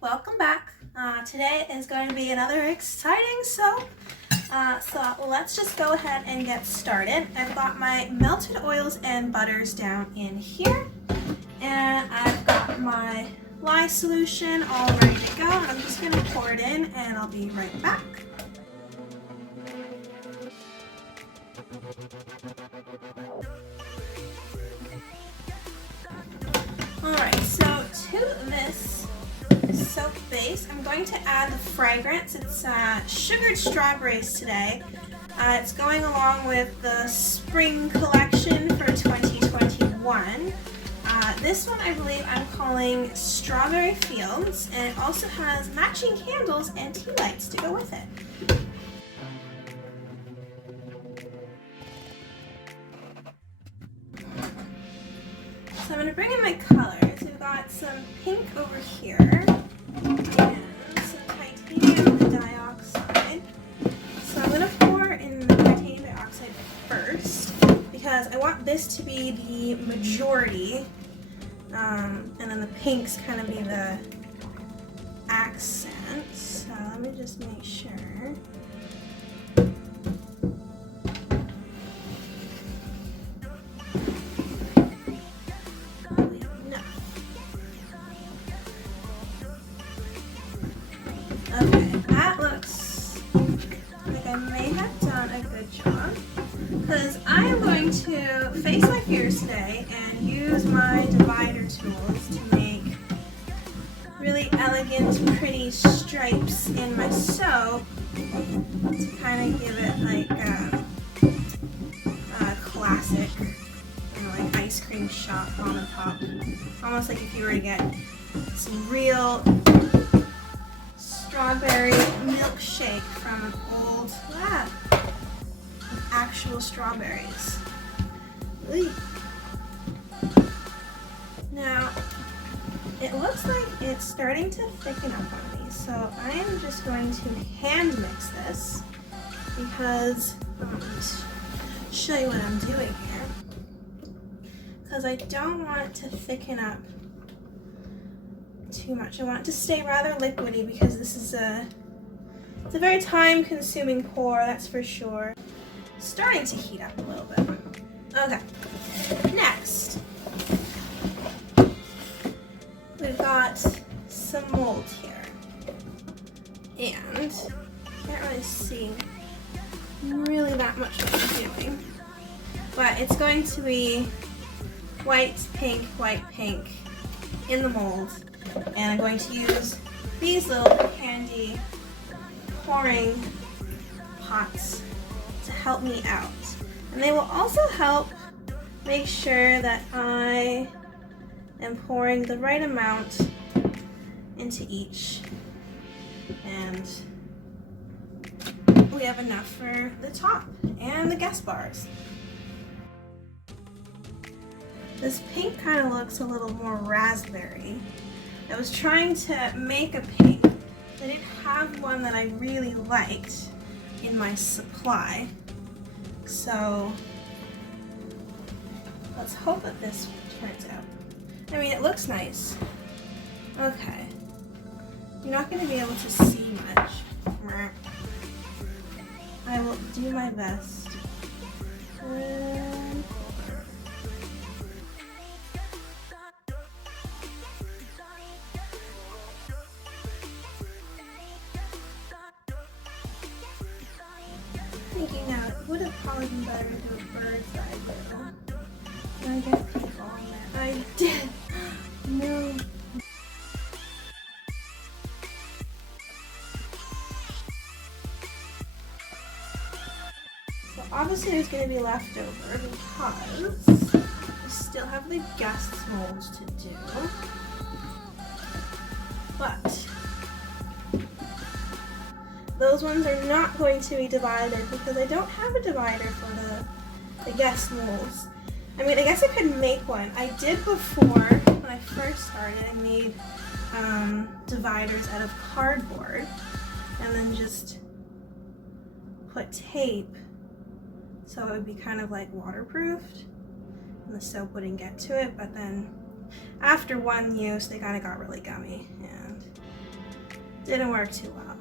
welcome back. Today is going to be another exciting soap. So let's just go ahead and get started. I've got my melted oils and butters down in here, and I've got my lye solution all ready to go, and I'm just going to pour it in and I'll be right back. Alright, so to this soap base, I'm going to add the fragrance. It's sugared strawberries today. It's going along with the spring collection for 2021. This one I believe I'm calling Strawberry Fields, and it also has matching candles and tea lights to go with it. So I'm going to bring in my colors. We've got some pink over here and some titanium dioxide. So I'm going to pour in the titanium dioxide first because I want this to be the majority, and then the pinks kind of be the accent. So let me just make sure. Okay, that looks like I may have done a good job, because I am going to face my fears today and use my divider tools to make really elegant, pretty stripes in my soap to kind of give it like a classic, like ice cream shop on the top. Almost like if you were to get some real strawberry milkshake from an old lab. Actual strawberries. Ooh. Now, it looks like it's starting to thicken up on me, so I am just going to hand mix this because let me show you what I'm doing here. Because I don't want it to thicken up too much. I want it to stay rather liquidy because this is it's a very time-consuming pour, that's for sure. Starting to heat up a little bit. Okay. Next, we've got some mold here, and can't really see really that much what I'm doing, but it's going to be white, pink in the mold. And I'm going to use these little handy pouring pots to help me out. And they will also help make sure that I am pouring the right amount into each. And we have enough for the top and the guest bars. This pink kind of looks a little more raspberry. I was trying to make a pink. I didn't have one that I really liked in my supply. So let's hope that this turns out. I mean, it looks nice. Okay. You're not going to be able to see much. I will do my best. Thinking now, it would have probably been better to do a bird's eye view. Did I get people on there? I did! No. So obviously there's going to be leftover because we still have the guest molds to do. But those ones are not going to be divided because I don't have a divider for the guest molds. I mean, I guess I could make one. I did before, when I first started, I made dividers out of cardboard and then just put tape so it would be kind of like waterproofed and the soap wouldn't get to it, but then after one use they kind of got really gummy and didn't work too well.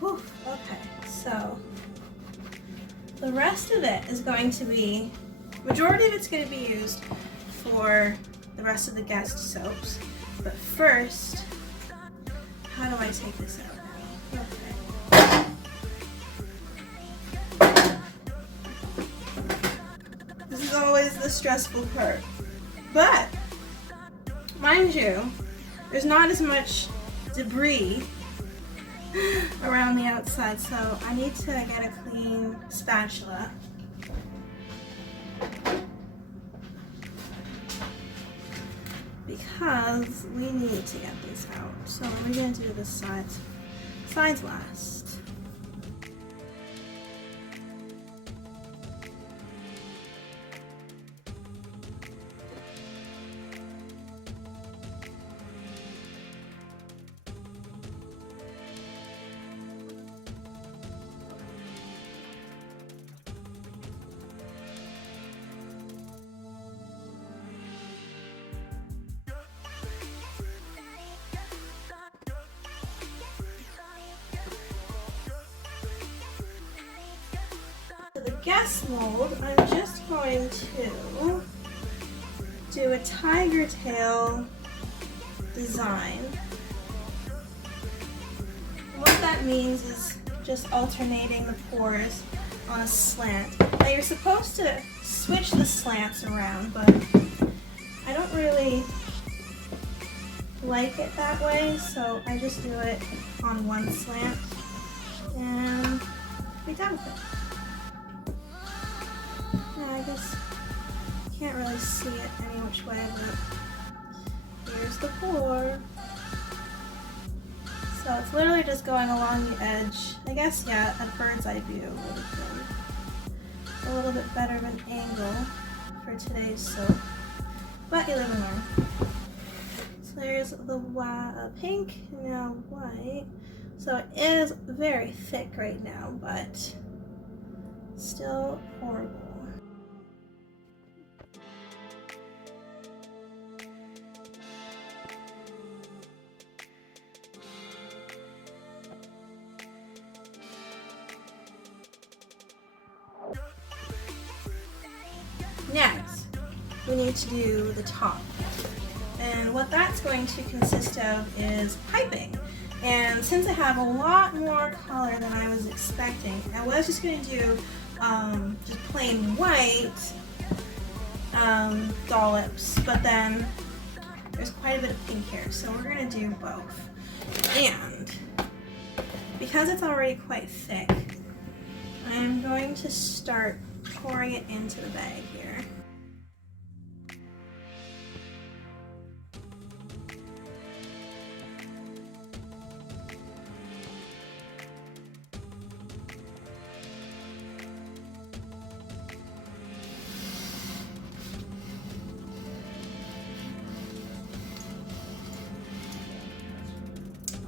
Whew, okay, so the rest of it is going to be, majority of it's going to be used for the rest of the guest soaps. But first, how do I take this out now? Okay. This is always the stressful part. But, mind you, there's not as much debris around the outside, so I need to get a clean spatula. Because we need to get these out. So we're going to do the sides last. The guest mold, I'm just going to do a tiger tail design. What that means is just alternating the pores on a slant. Now you're supposed to switch the slants around, but I don't really like it that way, so I just do it on one slant and be done with it. I guess you can't really see it any which way, but here's the pore. So it's literally just going along the edge. I guess, yeah, a bird's eye view would have been a little bit better of an angle for today's soap, but you live and learn. So there's the pink, now white. So it is very thick right now, but still horrible. Next, we need to do the top. And what that's going to consist of is piping. And since I have a lot more color than I was expecting, I was just going to do just plain white dollops, but then there's quite a bit of pink here, so we're going to do both. And because it's already quite thick, I'm going to start pouring it into the bag here.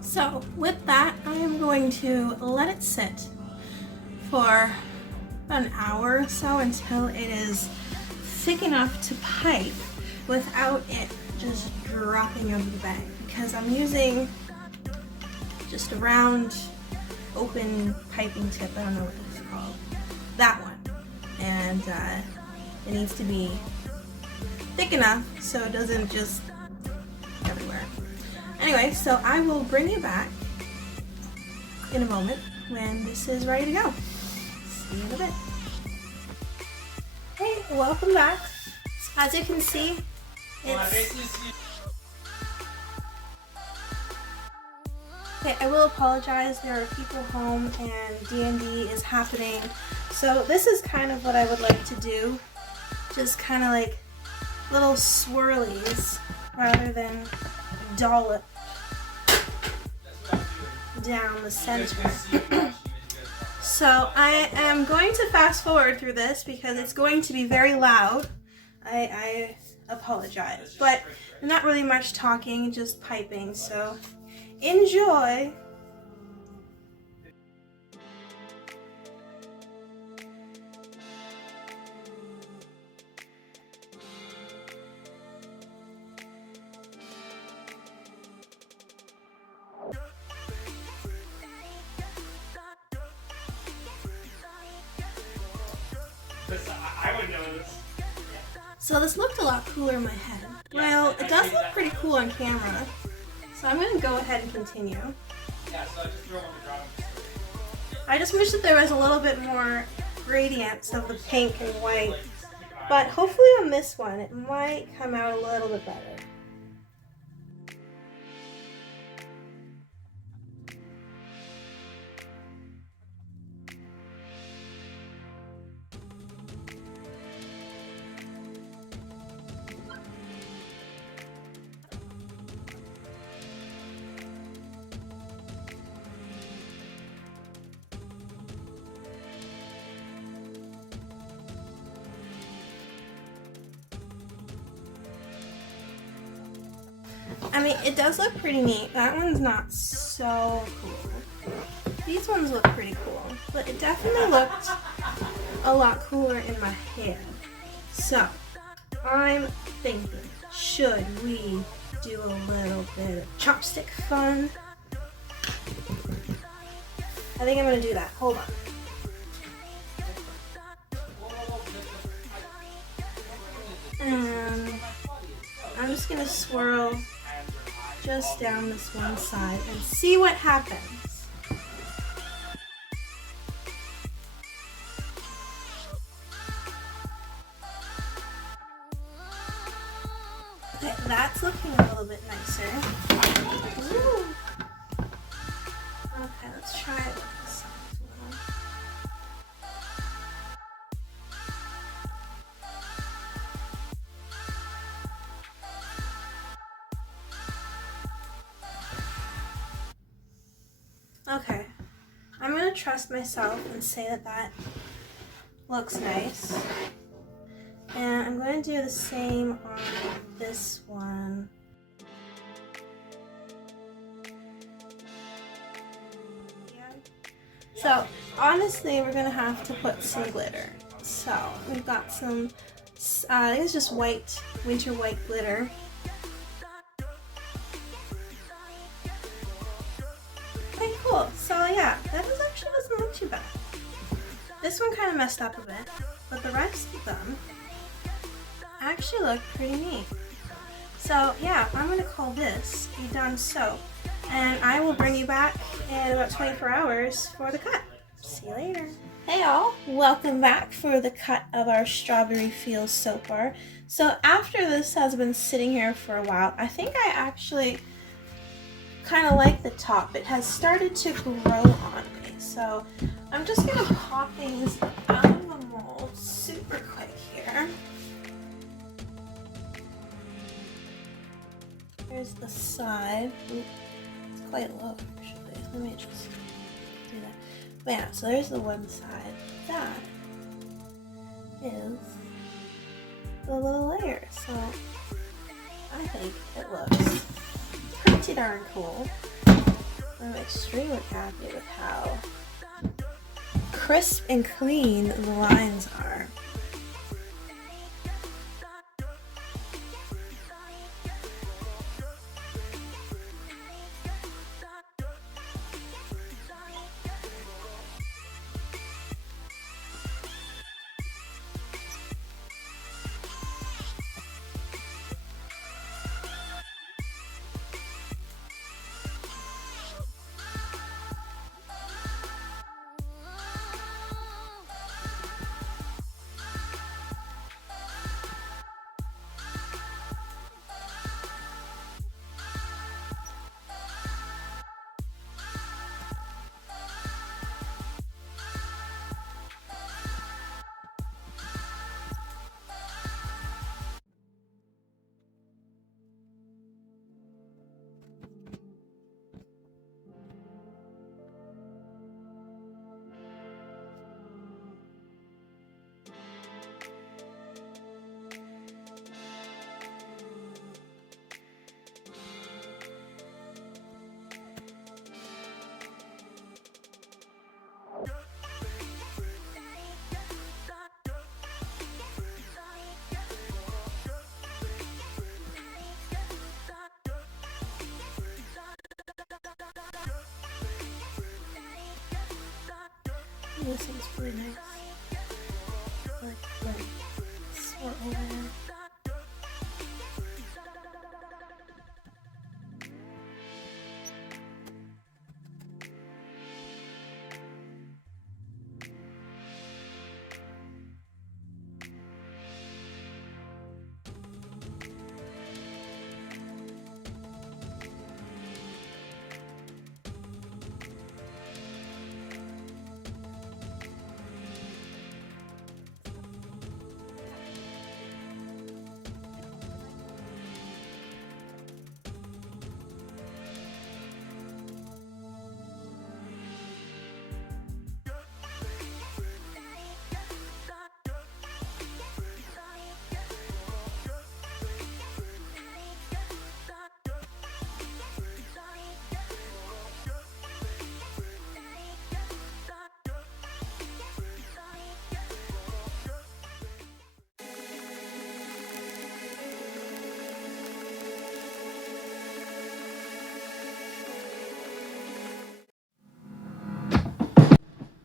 So with that, I am going to let it sit for an hour or so until it is thick enough to pipe without it just dropping over the bag, because I'm using just a round open piping tip. I don't know what it's called, that one, and it needs to be thick enough so it doesn't just everywhere. Anyway, so I will bring you back in a moment when this is ready to go. See you in a bit. Hey, welcome back. As you can see, it's... Okay, I will apologize. There are people home and D&D is happening. So this is kind of what I would like to do. Just kind of like little swirlies rather than dollop down the center. So I am going to fast forward through this because it's going to be very loud. I apologize, but not really much talking, just piping, so enjoy. So this looked a lot cooler in my head. Well, it does look pretty cool on camera. So I'm going to go ahead and continue. I just wish that there was a little bit more gradients of the pink and white. But hopefully on this one, it might come out a little bit better. I mean, it does look pretty neat. That one's not so cool. These ones look pretty cool, but it definitely looked a lot cooler in my head. So, I'm thinking, should we do a little bit of chopstick fun? I think I'm gonna do that. Hold on. And I'm just gonna swirl just down this one side and see what happens. Okay, that's looking a little bit nicer. Ooh. Okay, let's try it with this side as well. Okay, I'm going to trust myself and say that that looks nice. And I'm going to do the same on this one. So, honestly, we're going to have to put some glitter. So, we've got some, I think it's just white, winter white glitter. Okay, cool. So yeah, that actually doesn't look too bad. This one kind of messed up a bit, but the rest of them actually look pretty neat. So yeah, I'm going to call this a done sew, and I will bring you back in about 24 hours for the cut. See you later. Hey all, welcome back for the cut of our Strawberry Fields soap bar. So after this has been sitting here for a while, I think I actually kind of like the top. It has started to grow on me. So I'm just going to pop these out of the mold super quick here. Here's the side. Ooh, it's quite low actually. Let me just do that. But yeah, so there's the one side. That is the little layer. So I think it looks pretty darn cool. I'm extremely happy with how crisp and clean the lines are. This one's really nice. I like the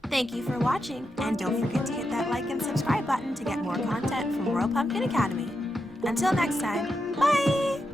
Thank you for watching, and don't forget to hit that like and subscribe button to get more content from Royal Pumpkin Academy. Until next time, bye!